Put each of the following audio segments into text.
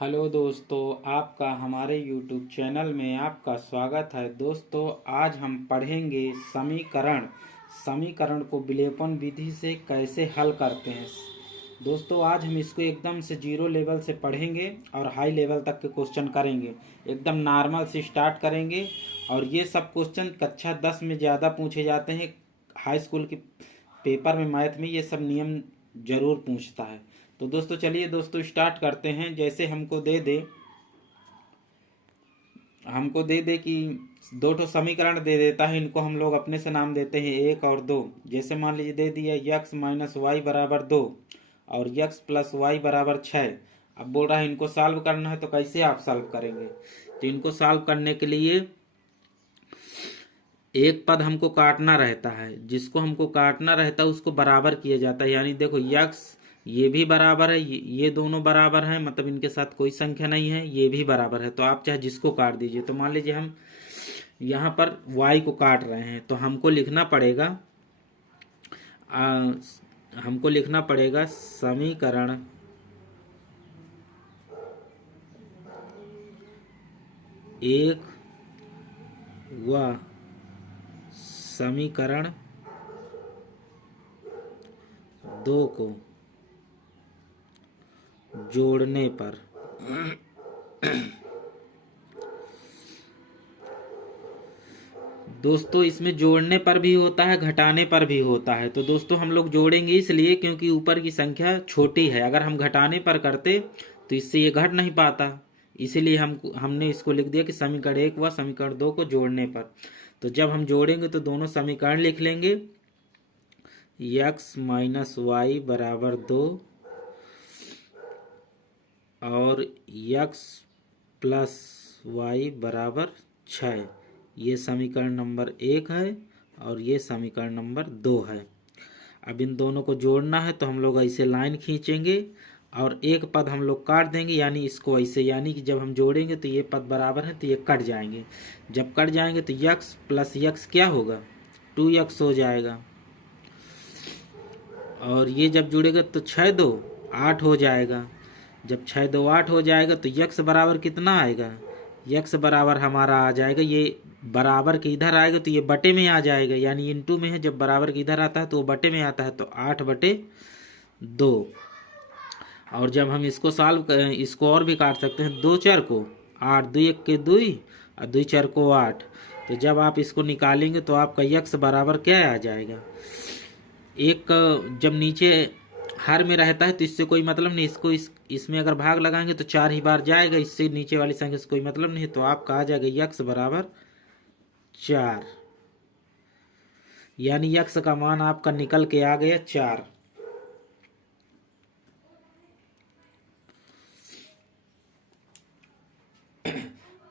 Hello दोस्तों, आपका हमारे YouTube चैनल में आपका स्वागत है। दोस्तों, आज हम पढ़ेंगे समीकरण को विलोपन विधि से कैसे हल करते हैं। दोस्तों, आज हम इसको एकदम से जीरो लेवल से पढ़ेंगे और हाई लेवल तक के क्वेश्चन करेंगे। एकदम नॉर्मल से स्टार्ट करेंगे और ये सब क्वेश्चन कक्षा 10 में ज़्यादा पूछे जाते हैं। हाई स्कूल के पेपर में मैथ में ये सब नियम जरूर पूछता है। तो दोस्तों चलिए दोस्तों स्टार्ट करते हैं। जैसे हमको दे दे कि दो ठो समीकरण दे देता है, इनको हम लोग अपने से नाम देते हैं एक और दो। जैसे मान लीजिए दे दिया यक्स माइनस वाई बराबर 2 और यक्स प्लस वाई बराबर 6। अब बोल रहा है इनको सॉल्व करना है, तो कैसे आप सॉल्व करेंगे। तो इनको सॉल्व करने के लिए एक पद हमको काटना रहता है, जिसको हमको काटना रहता है उसको बराबर किया जाता है। यानी देखो यक्स ये भी बराबर है, ये दोनों बराबर हैं, मतलब इनके साथ कोई संख्या नहीं है, ये भी बराबर है। तो आप चाहे जिसको काट दीजिए। तो मान लीजिए हम यहाँ पर y को काट रहे हैं, तो हमको लिखना पड़ेगा समीकरण एक व समीकरण दो को जोड़ने पर दोस्तों इसमें जोड़ने पर भी होता है, घटाने पर भी होता है। तो दोस्तों हम लोग जोड़ेंगे इसलिए क्योंकि ऊपर की संख्या छोटी है। अगर हम घटाने पर करते तो इससे ये घट नहीं पाता, इसीलिए हमने इसको लिख दिया कि समीकरण एक व समीकरण दो को जोड़ने पर। तो जब हम जोड़ेंगे तो दोनों समीकरण लिख लेंगे। यक्स माइनस वाई बराबर 2 और यक्स प्लस वाई बराबर 6। ये समीकरण नंबर 1 है और ये समीकरण नंबर 2 है। अब इन दोनों को जोड़ना है, तो हम लोग ऐसे लाइन खींचेंगे और एक पद हम लोग काट देंगे, यानी इसको ऐसे, यानी कि जब हम जोड़ेंगे तो ये पद बराबर है तो ये कट जाएंगे। जब कट जाएंगे तो यक्स प्लस यक्स क्या होगा, 2x हो जाएगा। और ये जब जुड़ेगा तो 6 2 8 हो जाएगा। जब 6 2 8 हो जाएगा तो यक्स बराबर कितना आएगा, यक्स बराबर हमारा आ जाएगा, ये बराबर के इधर आएगा तो ये बटे में आ जाएगा, यानी इनटू में है। जब बराबर के इधर आता है तो वो बटे में आता है, तो 8/2। और जब हम इसको इसको और भी काट सकते हैं, 2 4 को 8, 2 1 के 2 और 2 4 को 8। तो जब आप इसको निकालेंगे तो आपका यक्स बराबर क्या आ जाएगा। एक जब नीचे हर में रहता है तो इससे कोई मतलब नहीं, इसको इसमें अगर भाग लगाएंगे तो 4 ही बार जाएगा, इससे नीचे वाली संख्या से कोई मतलब नहीं। तो आपका आ जाएगा यक्स बराबर 4, यानी यक्स का मान आपका निकल के आ गया 4।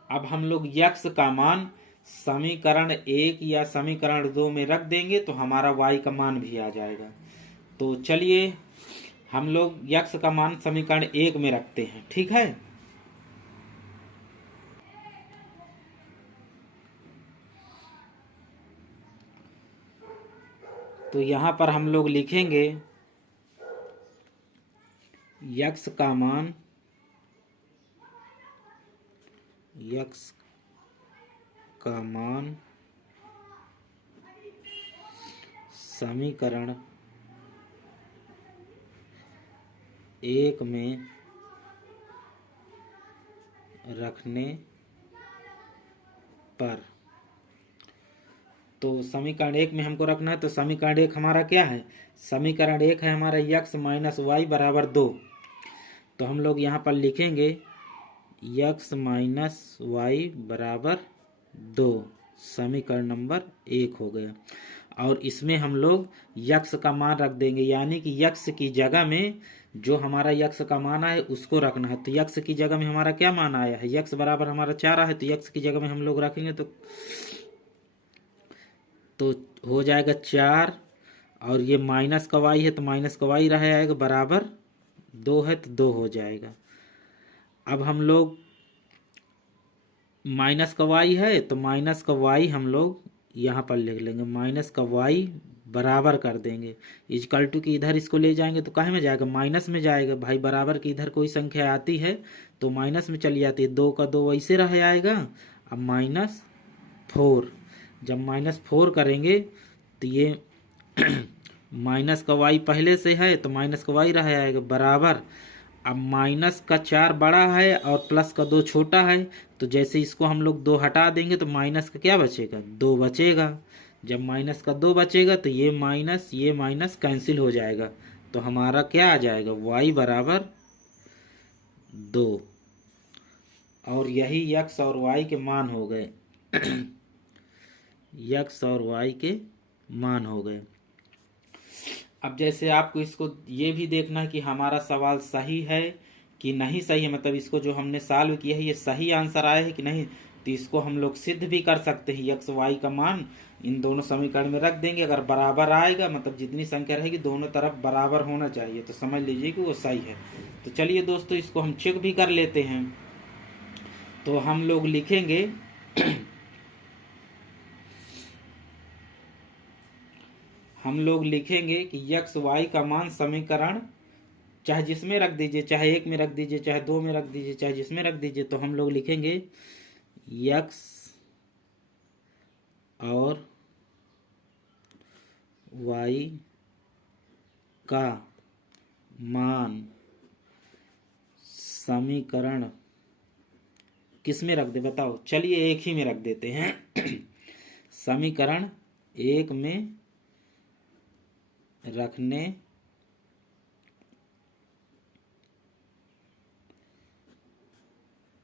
अब हम लोग यक्स का मान समीकरण 1 या समीकरण 2 में रख देंगे तो हमारा y का मान भी आ जाएगा। तो चलिए हम लोग यक्स का मान समीकरण 1 में रखते हैं, ठीक है। तो यहां पर हम लोग लिखेंगे यक्स का मान समीकरण 1 में रखने पर। तो समीकरण 1 में हमको रखना है, तो समीकरण 1 हमारा क्या है, समीकरण 1 है हमारा यक्स माइनस वाई बराबर 2। तो हम लोग यहाँ पर लिखेंगे यक्स माइनस वाई बराबर 2, समीकरण नंबर 1 हो गया। और इसमें हम लोग यक्स का मान रख देंगे, यानी कि यक्स की जगह में जो हमारा यक्स का मान आया है उसको रखना है। तो यक्स की जगह में हमारा क्या मान आया है, यक्स बराबर हमारा 4 है, तो यक्स की जगह में हम लोग रखेंगे तो हो जाएगा 4। और ये माइनस का वाई है तो माइनस का वाई रह जाएगा, बराबर 2 है तो 2 हो जाएगा। अब हम लोग माइनस का वाई है तो माइनस का वाई हम लोग यहाँ पर लिख लेंगे, माइनस का वाई बराबर कर देंगे। इजकल टू की इधर इसको ले जाएंगे तो काहे में जाएगा, माइनस में जाएगा भाई। बराबर की इधर कोई संख्या आती है तो माइनस में चली जाती है। 2 का 2 वैसे रह जाएगा। अब -4, जब -4 करेंगे तो ये माइनस का y पहले से है तो माइनस का y रह जाएगा बराबर। अब माइनस का 4 बड़ा है और प्लस का 2 छोटा है, तो जैसे इसको हम लोग 2 हटा देंगे तो माइनस का क्या बचेगा, 2 बचेगा। जब माइनस का 2 बचेगा तो ये माइनस कैंसिल हो जाएगा, तो हमारा क्या आ जाएगा, y बराबर 2। और यही x और y के मान हो गए। x और y के मान हो गए। अब जैसे आपको इसको ये भी देखना है कि हमारा सवाल सही है कि नहीं सही है, मतलब इसको जो हमने सॉल्व किया है ये सही आंसर आया है कि नहीं। तो इसको हम लोग सिद्ध भी कर सकते हैं। x y का मान इन दोनों समीकरण में रख देंगे, अगर बराबर आएगा मतलब जितनी संख्या रहेगी दोनों तरफ बराबर होना चाहिए, तो समझ लीजिए कि वो सही है। तो चलिए दोस्तों इसको हम चेक भी कर लेते हैं। तो हम लोग लिखेंगे कि x y का मान समीकरण चाहे जिसमें रख दीजिए, चाहे 1 में रख दीजिए, चाहे 2 में रख दीजिए, चाहे जिसमें रख दीजिए। तो हम लोग लिखेंगे x और y का मान समीकरण किस में रख दे बताओ। चलिए एक ही में रख देते हैं। समीकरण 1 में रखने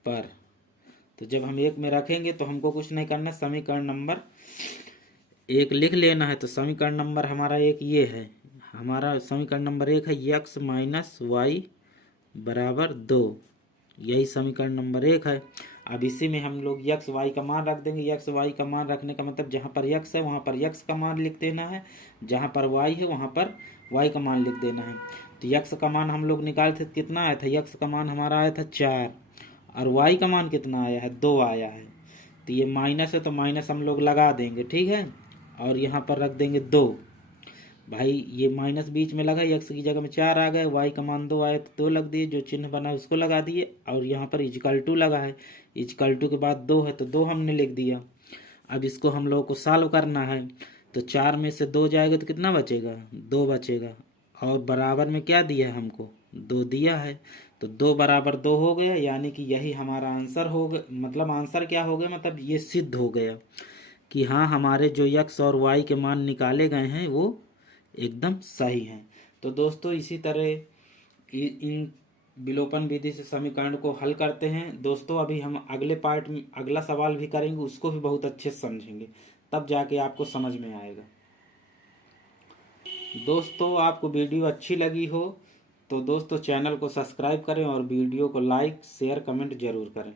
पर, तो जब हम 1 में रखेंगे तो हमको कुछ नहीं करना, समीकरण नंबर 1 लिख लेना है। तो समीकरण नंबर हमारा 1 ये है, हमारा समीकरण नंबर 1 है x माइनस वाई बराबर 2। यही समीकरण नंबर 1 है। अब इसी में हम लोग x y का मान रख देंगे। x y का मान रखने का मतलब जहाँ पर x है वहाँ पर x का मान लिख देना है, जहाँ पर y है वहाँ पर y का मान लिख देना है। तो x का मान हम लोग निकाले थे, कितना आया था, x का मान हमारा आया था 4 और y का मान कितना आया है, 2 आया है। तो ये माइनस है तो माइनस हम लोग लगा देंगे, ठीक है। और यहाँ पर रख देंगे 2। भाई ये माइनस बीच में लगा, x की जगह में 4 आ गए, y का मान 2 आया तो 2 लग दिए, जो चिन्ह बना है उसको लगा दिए। और यहाँ पर इजकल टू लगा है, इजकल टू के बाद 2 है तो 2 हमने लिख दिया। अब इसको हम लोगों को सॉल्व करना है। तो 4 में से 2 जाएगा तो कितना बचेगा, 2 बचेगा। और बराबर में क्या दिया है हमको, 2 दिया है। तो 2 बराबर 2 हो गया, यानी कि यही हमारा आंसर हो गया। मतलब आंसर क्या हो गया, मतलब ये सिद्ध हो गया कि हाँ हमारे जो x और y के मान निकाले गए हैं वो एकदम सही हैं। तो दोस्तों इसी तरह इन विलोपन विधि से समीकरण को हल करते हैं। दोस्तों अभी हम अगले पार्ट में अगला सवाल भी करेंगे, उसको भी बहुत अच्छे से समझेंगे, तब जाके आपको समझ में आएगा। दोस्तों आपको वीडियो अच्छी लगी हो तो दोस्तों चैनल को सब्सक्राइब करें और वीडियो को लाइक शेयर कमेंट जरूर करें।